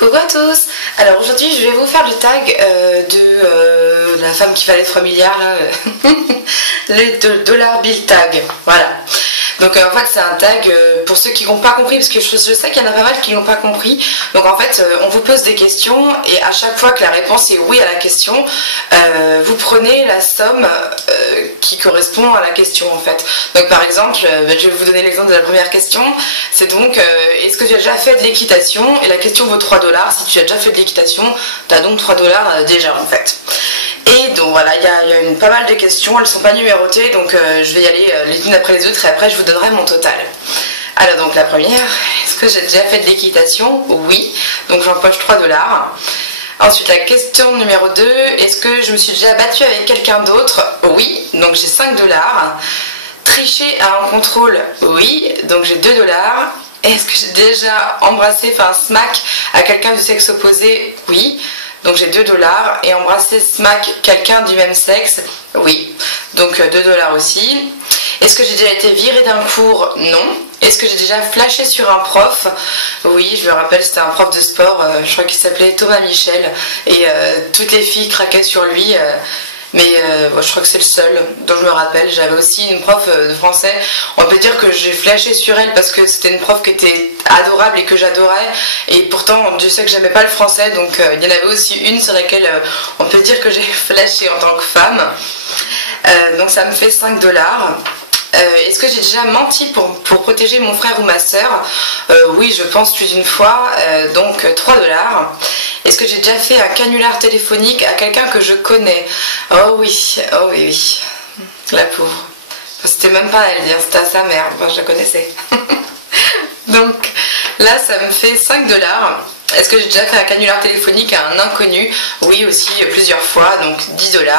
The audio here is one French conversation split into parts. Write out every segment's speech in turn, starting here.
Coucou à tous. Alors aujourd'hui je vais vous faire le tag de la femme qui valait 3 milliards là, le dollar bill tag, voilà. Donc en fait c'est un tag pour ceux qui n'ont pas compris, parce que je sais qu'il y en a pas mal qui n'ont pas compris. Donc en fait on vous pose des questions et à chaque fois que la réponse est oui à la question, vous prenez la somme qui correspond à la question en fait. Donc par exemple, je vais vous donner l'exemple de la première question. C'est donc est-ce que tu as déjà fait de l'équitation? Et la question vaut 3 $. Si tu as déjà fait de l'équitation, tu as donc 3 $ déjà en fait. Et donc voilà, il y a pas mal de questions, elles ne sont pas numérotées, donc je vais y aller les unes après les autres et après je vous donnerai mon total. Alors donc la première, est-ce que j'ai déjà fait de l'équitation? Oui, donc j'empoche 3 $. Ensuite la question numéro 2, est-ce que je me suis déjà battue avec quelqu'un d'autre? Oui, donc j'ai 5 $. Tricher à un contrôle? Oui, donc j'ai 2 $. Est-ce que j'ai déjà embrassé, enfin smack à quelqu'un du sexe opposé? Oui, donc j'ai 2 $. Et embrasser smack quelqu'un du même sexe? Oui, donc 2 $ aussi. Est-ce que j'ai déjà été virée d'un cours? Non. Est-ce que j'ai déjà flashé sur un prof? Oui, je me rappelle, c'était un prof de sport, je crois qu'il s'appelait Thomas Michel, et toutes les filles craquaient sur lui. Mais je crois que c'est le seul dont je me rappelle. J'avais aussi une prof de français. On peut dire que j'ai flashé sur elle parce que c'était une prof qui était adorable et que j'adorais. Et pourtant, je sais que j'aimais pas le français. Donc il y en avait aussi une sur laquelle on peut dire que j'ai flashé en tant que femme. Donc ça me fait 5 $. Est-ce que j'ai déjà menti pour protéger mon frère ou ma soeur? Oui, je pense plus d'une fois, donc 3 $. Est-ce que j'ai déjà fait un canular téléphonique à quelqu'un que je connais? Oh oui, oui. La pauvre. Enfin, c'était même pas elle, c'était à sa mère, enfin, je la connaissais. Donc là, ça me fait 5 $. Est-ce que j'ai déjà fait un canular téléphonique à un inconnu? Oui, aussi, plusieurs fois, donc 10 $.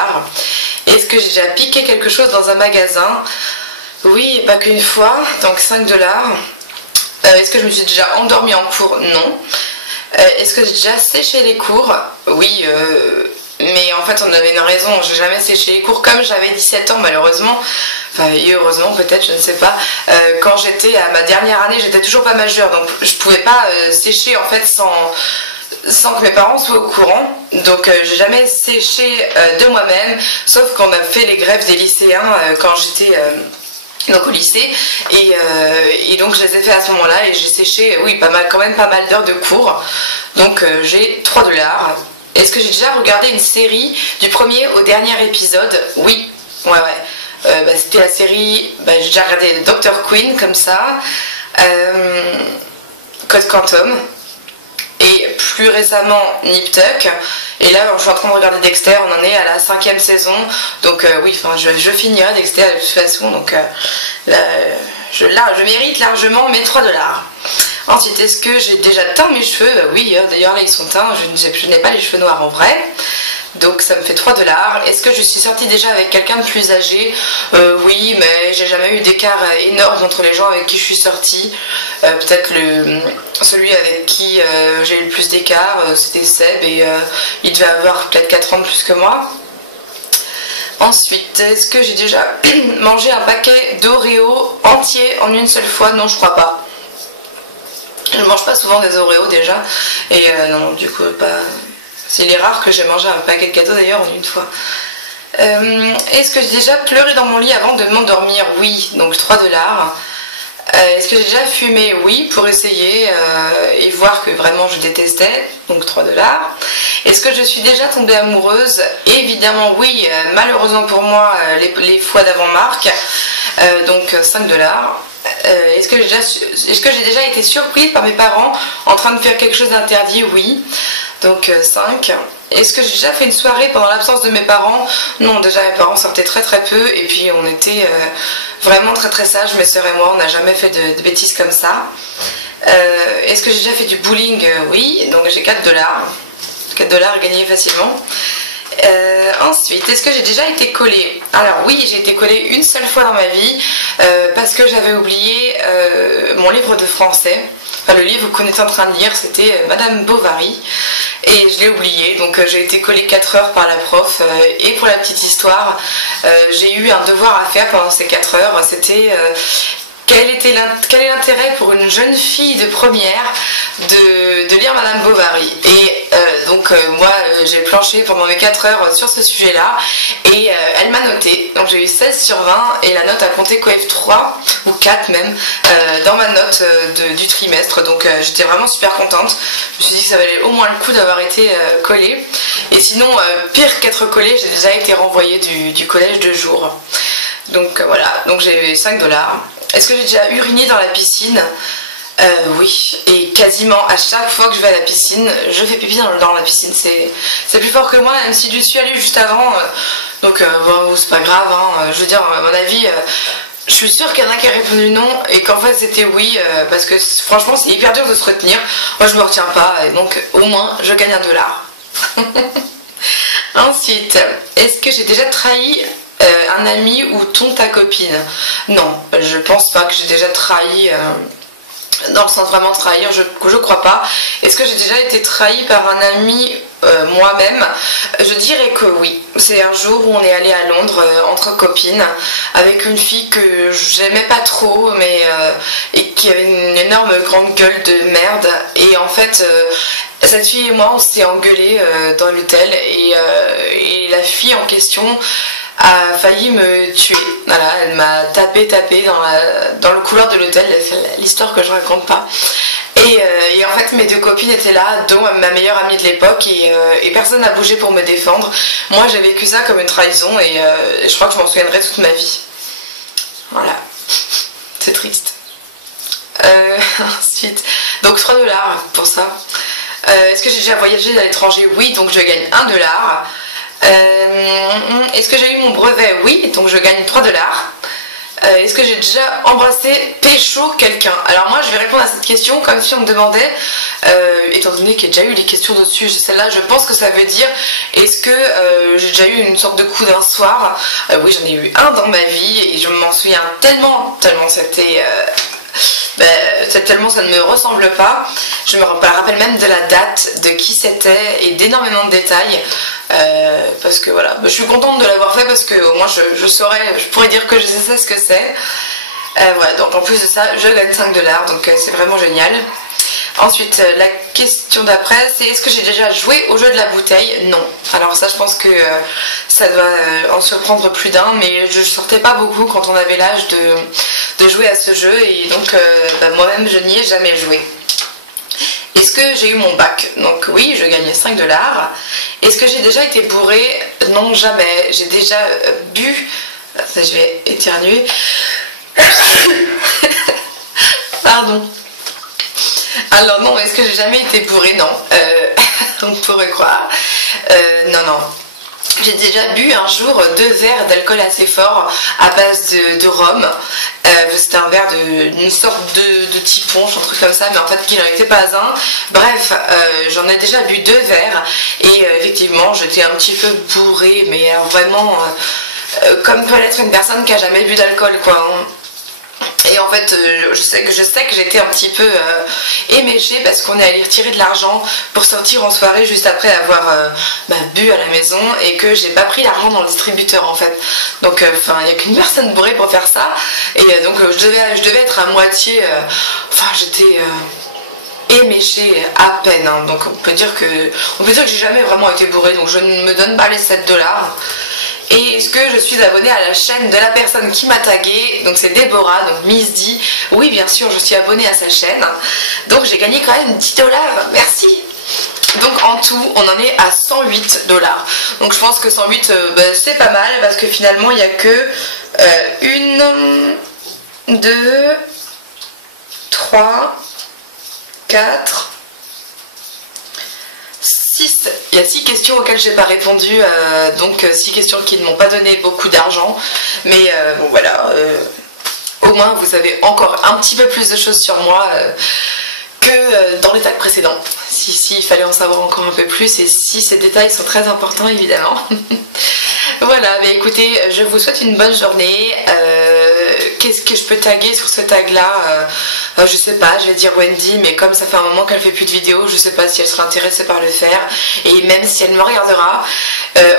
Est-ce que j'ai déjà piqué quelque chose dans un magasin? Oui, et pas qu'une fois, donc 5 $. Est-ce que je me suis déjà endormie en cours? Non. Est-ce que j'ai déjà séché les cours? Oui, mais en fait on avait une raison, j'ai jamais séché les cours comme j'avais 17 ans malheureusement, enfin et heureusement peut-être, je ne sais pas. Quand j'étais à ma dernière année, j'étais toujours pas majeure, donc je pouvais pas sécher en fait sans que mes parents soient au courant. Donc j'ai jamais séché de moi-même, sauf qu'on a fait les grèves des lycéens quand j'étais donc au lycée, et donc je les ai fait à ce moment-là et j'ai séché, oui, quand même pas mal d'heures de cours. Donc j'ai 3 $. Est-ce que j'ai déjà regardé une série du premier au dernier épisode? Oui, ouais. C'était la série, j'ai déjà regardé Dr. Queen comme ça, Code Quantum, et plus récemment Nip Tuck. Et là je suis en train de regarder Dexter, on en est à la 5e saison, donc oui, enfin je finirai Dexter de toute façon, donc là, je mérite largement mes 3 $. Ensuite, est-ce que j'ai déjà teint mes cheveux? Oui, d'ailleurs là ils sont teints, je n'ai pas les cheveux noirs en vrai. Donc ça me fait 3 $. Est-ce que je suis sortie déjà avec quelqu'un de plus âgé? Oui, mais j'ai jamais eu d'écart énorme entre les gens avec qui je suis sortie. Peut-être celui avec qui j'ai eu le plus d'écart, c'était Seb, et il devait avoir peut-être 4 ans de plus que moi. Ensuite, est-ce que j'ai déjà mangé un paquet d'Oreo entier en une seule fois? Non, je crois pas. Je ne mange pas souvent des Oreos déjà, et non, du coup, pas... Il est rare que j'ai mangé un paquet de gâteaux d'ailleurs en une fois. Est-ce que j'ai déjà pleuré dans mon lit avant de m'endormir? Oui, donc 3 $. Est-ce que j'ai déjà fumé? Oui, pour essayer et voir que vraiment je détestais, donc 3 $. Est-ce que je suis déjà tombée amoureuse? Évidemment oui, malheureusement pour moi les fois d'avant-marque, donc 5 $. Est-ce que j'ai déjà été surprise par mes parents en train de faire quelque chose d'interdit? Oui, donc 5. Est-ce que j'ai déjà fait une soirée pendant l'absence de mes parents? Non, déjà mes parents sortaient très très peu et puis on était vraiment très très sages, mes soeurs et moi, on n'a jamais fait de bêtises comme ça. Est-ce que j'ai déjà fait du bowling? Oui, donc j'ai 4 $. 4 $ gagnés facilement. Ensuite, est-ce que j'ai déjà été collée? Alors oui, j'ai été collée une seule fois dans ma vie parce que j'avais oublié mon livre de français. Enfin, le livre qu'on était en train de lire, c'était Madame Bovary, et je l'ai oublié, donc j'ai été collée 4 heures par la prof. Et pour la petite histoire, j'ai eu un devoir à faire pendant ces 4 heures. C'était quel est l'intérêt pour une jeune fille de première de lire Madame Bovary? Et moi j'ai planché pendant mes 4 heures sur ce sujet là et elle m'a noté, donc j'ai eu 16 sur 20 et la note a compté qu'au F3 ou 4 même dans ma note du trimestre, donc j'étais vraiment super contente. Je me suis dit que ça valait au moins le coup d'avoir été collée, et sinon pire qu'être collée, j'ai déjà été renvoyée du collège de jour. Donc voilà, donc j'ai 5 $. Est-ce que j'ai déjà uriné dans la piscine? Oui, et quasiment à chaque fois que je vais à la piscine, je fais pipi dans la piscine. C'est plus fort que moi, même si je suis allée juste avant. Donc bon, c'est pas grave, hein. Je veux dire, à mon avis, je suis sûre qu'il y en a qui a répondu non et qu'en fait c'était oui, parce que franchement c'est hyper dur de se retenir. Moi je me retiens pas, et donc au moins je gagne $1. Ensuite, est-ce que j'ai déjà trahi un ami ou ta copine? Non, je pense pas que j'ai déjà trahi dans le sens vraiment trahir, je crois pas. Est-ce que j'ai déjà été trahie par un ami moi-même? Je dirais que oui. C'est un jour où on est allé à Londres entre copines avec une fille que j'aimais pas trop, mais et qui avait une énorme grande gueule de merde, et en fait cette fille et moi on s'est engueulés dans l'hôtel, et la fille en question a failli me tuer. Voilà, elle m'a tapé dans le couloir de l'hôtel, l'histoire que je raconte pas. Et en fait mes 2 copines étaient là, dont ma meilleure amie de l'époque, et personne n'a bougé pour me défendre. Moi j'ai vécu ça comme une trahison, et je crois que je m'en souviendrai toute ma vie. Voilà, c'est triste. Ensuite, donc 3 $ pour ça. Est-ce que j'ai déjà voyagé à l'étranger? Oui, donc je gagne $1. Est-ce que j'ai eu mon brevet? Oui, donc je gagne 3 $. Est-ce que j'ai déjà embrassé pécho quelqu'un? Alors moi je vais répondre à cette question comme si on me demandait, étant donné qu'il y a déjà eu les questions dessus, celle-là je pense que ça veut dire est-ce que j'ai déjà eu une sorte de coup d'un soir? Oui, j'en ai eu un dans ma vie et je m'en souviens tellement c'était... tellement ça ne me ressemble pas. Je me rappelle même de la date, de qui c'était et d'énormément de détails, parce que voilà, je suis contente de l'avoir fait parce que au moins je pourrais dire que je sais ce que c'est. Voilà, donc en plus de ça je gagne 5 $, donc c'est vraiment génial. Ensuite, la question d'après, c'est est-ce que j'ai déjà joué au jeu de la bouteille? Non. Alors ça, je pense que ça doit en surprendre plus d'un, mais je sortais pas beaucoup quand on avait l'âge de jouer à ce jeu, et donc moi-même, je n'y ai jamais joué. Est-ce que j'ai eu mon bac? Donc oui, je gagnais 5 $. Est-ce que j'ai déjà été bourrée? Non, jamais. J'ai déjà bu... Ça, je vais éternuer. Pardon. Alors non, est-ce que j'ai jamais été bourrée? Non, on pourrait croire. Non. J'ai déjà bu un jour 2 verres d'alcool assez fort à base de rhum. C'était un verre d'une sorte de petit punch, un truc comme ça, mais en fait qui n'en était pas un. Bref, j'en ai déjà bu 2 verres et effectivement j'étais un petit peu bourrée, mais vraiment comme peut l'être une personne qui a jamais bu d'alcool, quoi. Et en fait, je sais que j'étais un petit peu éméchée parce qu'on est allé retirer de l'argent pour sortir en soirée juste après avoir bu à la maison, et que j'ai pas pris l'argent dans le distributeur en fait. Donc, il n'y a qu'une personne bourrée pour faire ça. Et donc, je devais être à moitié. J'étais éméchée à peine. Hein. Donc, on peut dire que j'ai jamais vraiment été bourrée. Donc, je ne me donne pas les 7 $. Et est-ce que je suis abonnée à la chaîne de la personne qui m'a taguée? Donc c'est Déborah, donc Miss D. Oui, bien sûr, je suis abonnée à sa chaîne. Donc j'ai gagné quand même 10 $. Merci. Donc en tout, on en est à 108 $. Donc je pense que 108, c'est pas mal, parce que finalement, il n'y a que 1, 2, 3, 4... 6. Il y a 6 questions auxquelles j'ai pas répondu, donc 6 questions qui ne m'ont pas donné beaucoup d'argent, mais bon voilà, au moins vous avez encore un petit peu plus de choses sur moi que dans les tags précédents, si il fallait en savoir encore un peu plus, et si ces détails sont très importants évidemment. Voilà, mais écoutez, je vous souhaite une bonne journée. Qu'est-ce que je peux taguer sur ce tag là? Je sais pas, je vais dire Wendy, mais comme ça fait un moment qu'elle fait plus de vidéos, je sais pas si elle sera intéressée par le faire, et même si elle me regardera.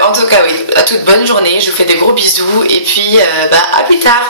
En tout cas oui, à toute bonne journée, je vous fais des gros bisous, et puis à plus tard.